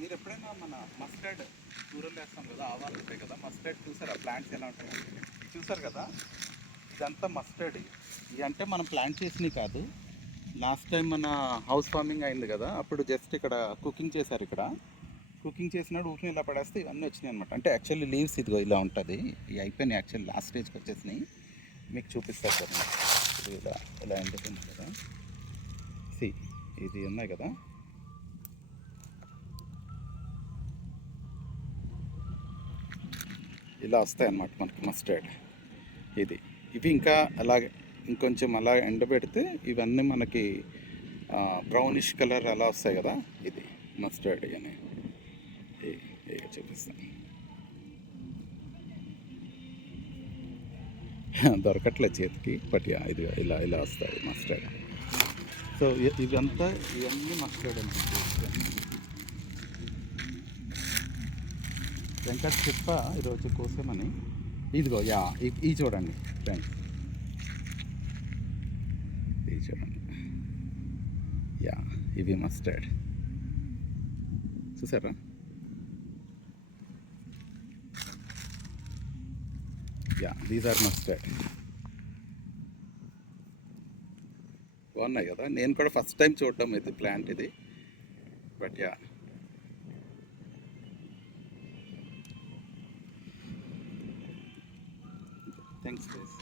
మీరు ఎప్పుడైనా మన మస్టర్డ్ కూరలు వేస్తాం కదా, ఆవాలు ఉంటాయి కదా, మస్టర్డ్ చూసారా ప్లాంట్స్ ఎలా ఉంటాయి చూసారు కదా? ఇదంతా మస్టర్డ్. ఇవి అంటే మనం ప్లాంట్ చేసినవి కాదు. లాస్ట్ టైం మన హౌస్ ఫార్మింగ్ అయింది కదా, అప్పుడు జస్ట్ ఇక్కడ కుకింగ్ చేశారు. ఇక్కడ కుకింగ్ చేసినప్పుడు ఊరిని ఇలా పడేస్తే ఇవన్నీ వచ్చినాయి అనమాట. అంటే యాక్చువల్లీ లీవ్స్ ఇదిగో ఇలా ఉంటుంది. ఇవి అయిపోయినాయి, యాక్చువల్లీ లాస్ట్ స్టేజ్కి వచ్చేసినాయి. మీకు చూపిస్తారు సార్. ఇది ఇలా ఇలా ఎండుతుంది కదా, సి ఇది ఉన్నాయి కదా, ఇలా వస్తాయి అన్నమాట మనకి మస్టర్డ్. ఇవి ఇంకా అలాగే ఇంకొంచెం అలా ఎండబెడితే ఇవన్నీ మనకి బ్రౌనిష్ కలర్ అలా వస్తాయి కదా. ఇది మస్టర్డ్ అని చూపిస్తాను. దొరకట్లేదు చేతికి, బట్ ఇది ఇలా ఇలా వస్తాయి మస్టర్డ్. సో ఇవన్నీ మస్టర్డ్ అనమాట. వెంకట్ చెప్ప ఈరోజు కోసమని ఇదిగో ఇది చూడండి ఫ్రెండ్స్, ఇది చూడండి. ఇవి మస్టర్డ్ చూసారా? These are mustard. బాగున్నాయి కదా. నేను కూడా ఫస్ట్ టైం చూడడం ఇది ప్లాంట్ ఇది, బట్ థ్యాంక్స్ గైస్.